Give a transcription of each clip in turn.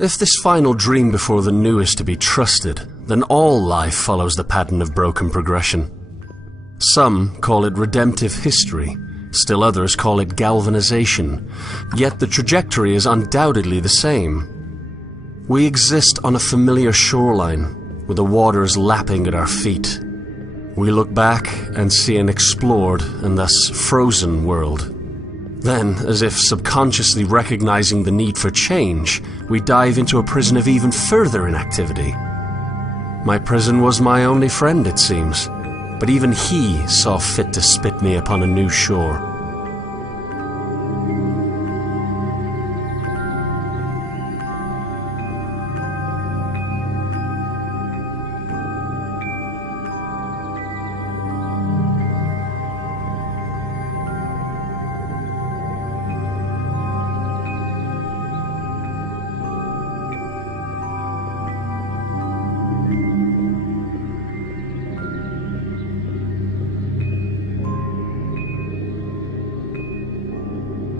If this final dream before the new is to be trusted, then all life follows the pattern of broken progression. Some call it redemptive history, still others call it galvanization, yet the trajectory is undoubtedly the same. We exist on a familiar shoreline, with the waters lapping at our feet. We look back and see an explored and thus frozen world. Then, as if subconsciously recognizing the need for change, we dive into a prison of even further inactivity. My prison was my only friend, it seems, but even he saw fit to spit me upon a new shore.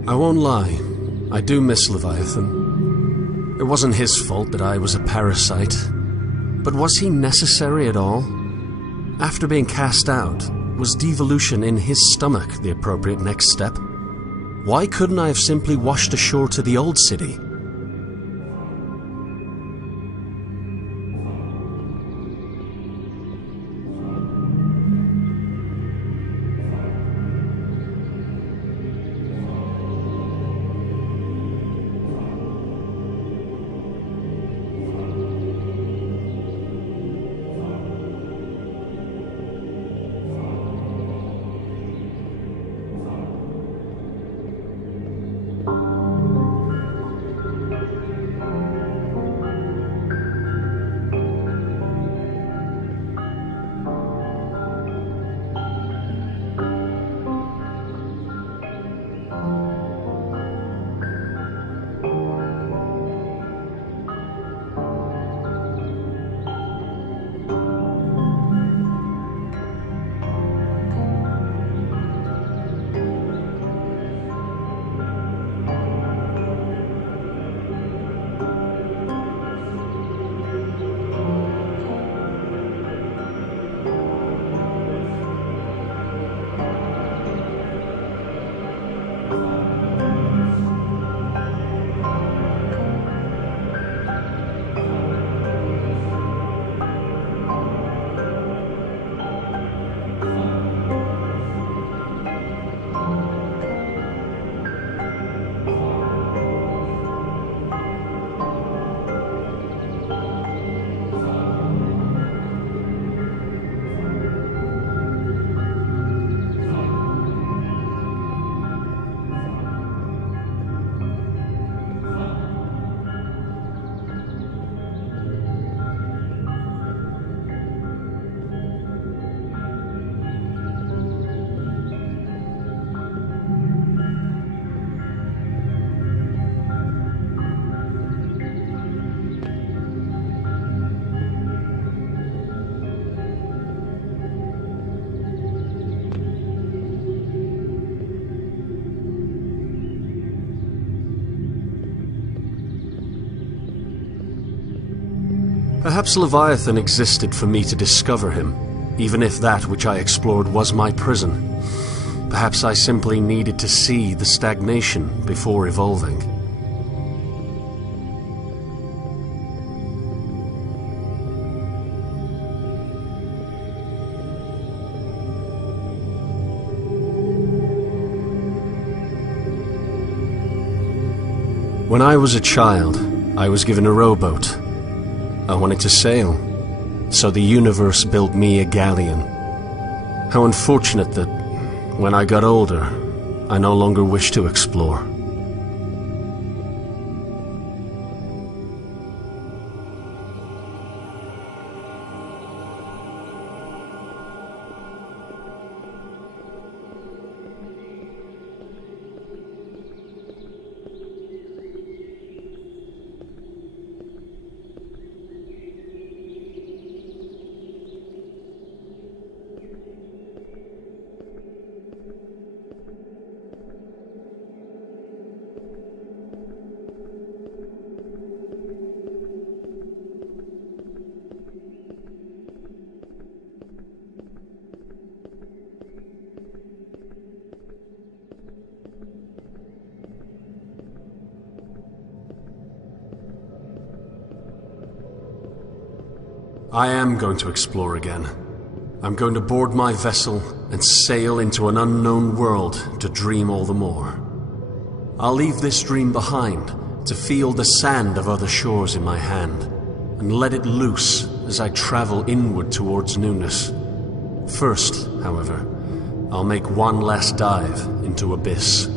I won't lie, I do miss Leviathan. It wasn't his fault that I was a parasite. But was he necessary at all? After being cast out, was devolution in his stomach the appropriate next step? Why couldn't I have simply washed ashore to the old city? Perhaps Leviathan existed for me to discover him, even if that which I explored was my prison. Perhaps I simply needed to see the stagnation before evolving. When I was a child, I was given a rowboat. I wanted to sail, so the universe built me a galleon. How unfortunate that, when I got older, I no longer wished to explore. I am going to explore again. I'm going to board my vessel and sail into an unknown world to dream all the more. I'll leave this dream behind to feel the sand of other shores in my hand and let it loose as I travel inward towards newness. First, however, I'll make one last dive into abyss.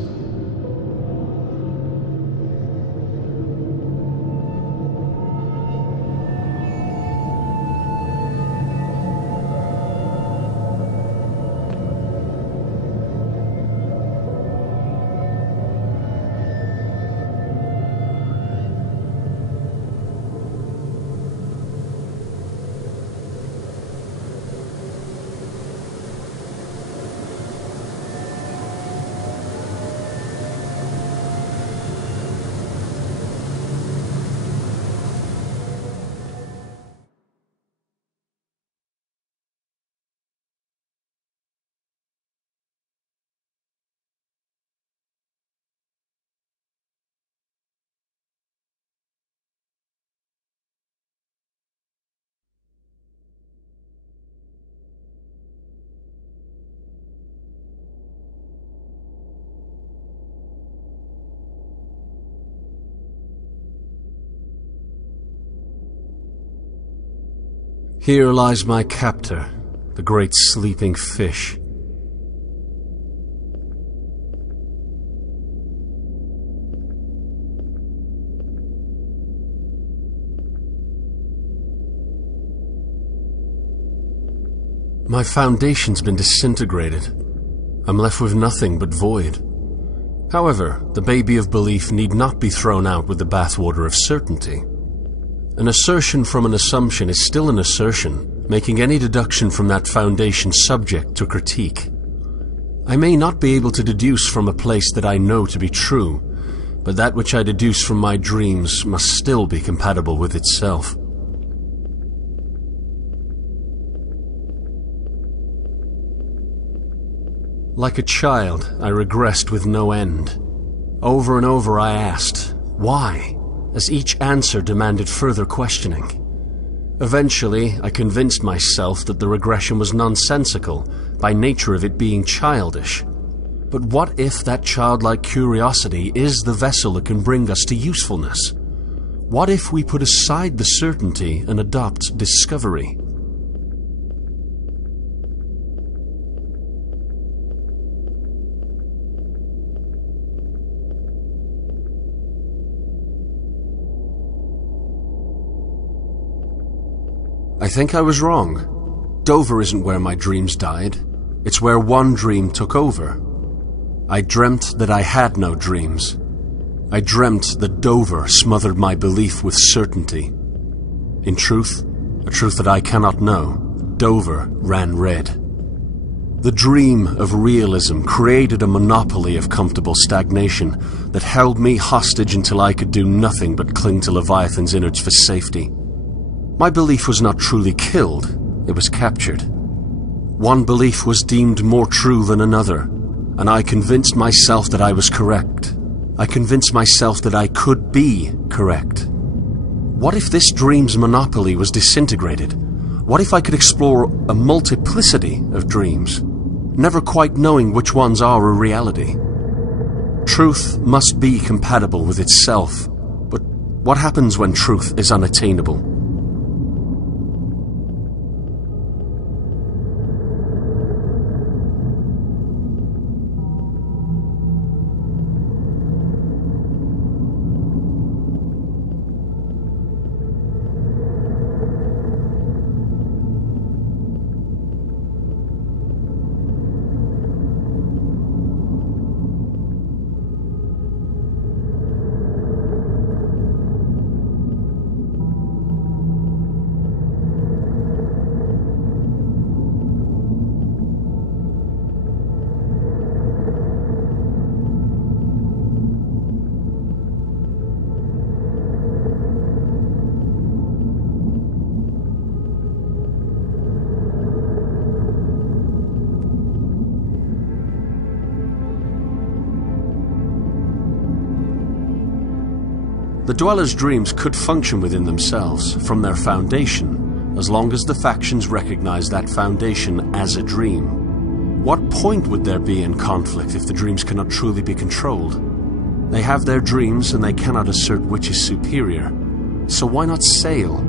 Here lies my captor, the great sleeping fish. My foundation's been disintegrated. I'm left with nothing but void. However, the baby of belief need not be thrown out with the bathwater of certainty. An assertion from an assumption is still an assertion, making any deduction from that foundation subject to critique. I may not be able to deduce from a place that I know to be true, but that which I deduce from my dreams must still be compatible with itself. Like a child, I regressed with no end. Over and over I asked, why? As each answer demanded further questioning. Eventually, I convinced myself that the regression was nonsensical, by nature of it being childish. But what if that childlike curiosity is the vessel that can bring us to usefulness? What if we put aside the certainty and adopt discovery? I think I was wrong. Dover isn't where my dreams died. It's where one dream took over. I dreamt that I had no dreams. I dreamt that Dover smothered my belief with certainty. In truth, a truth that I cannot know, Dover ran red. The dream of realism created a monopoly of comfortable stagnation that held me hostage until I could do nothing but cling to Leviathan's innards for safety. My belief was not truly killed, it was captured. One belief was deemed more true than another, and I convinced myself that I was correct. I convinced myself that I could be correct. What if this dream's monopoly was disintegrated? What if I could explore a multiplicity of dreams, never quite knowing which ones are a reality? Truth must be compatible with itself, but what happens when truth is unattainable? The dwellers' dreams could function within themselves, from their foundation, as long as the factions recognize that foundation as a dream. What point would there be in conflict if the dreams cannot truly be controlled? They have their dreams and they cannot assert which is superior. So why not sail?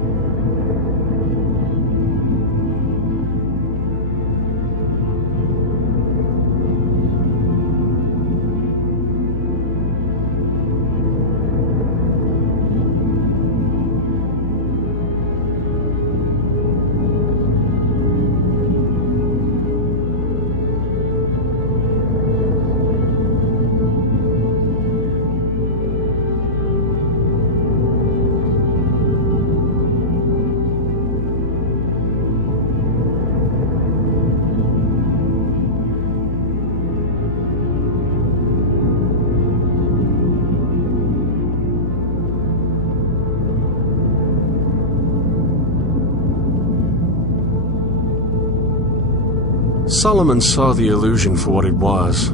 Solomon saw the illusion for what it was.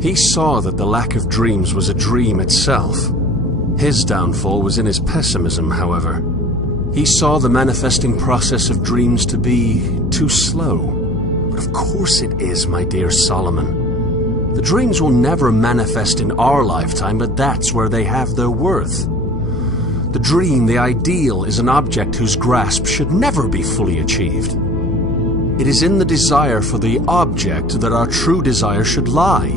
He saw that the lack of dreams was a dream itself. His downfall was in his pessimism, however. He saw the manifesting process of dreams to be too slow. But of course it is, my dear Solomon. The dreams will never manifest in our lifetime, but that's where they have their worth. The dream, the ideal, is an object whose grasp should never be fully achieved. It is in the desire for the object that our true desire should lie.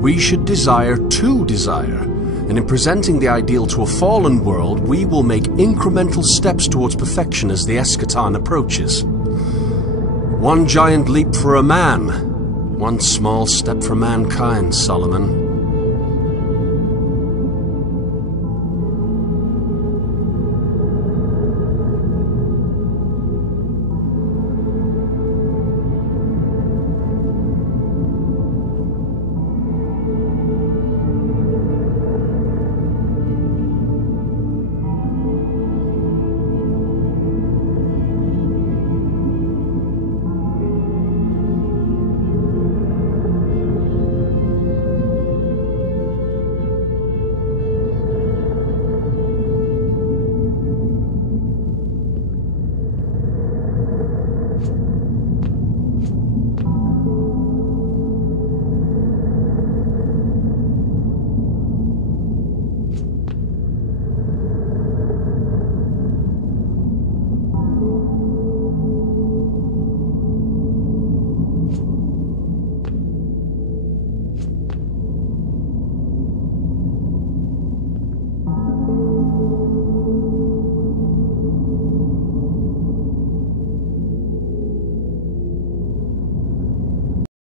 We should desire to desire, and in presenting the ideal to a fallen world, we will make incremental steps towards perfection as the eschaton approaches. One giant leap for a man, one small step for mankind, Solomon.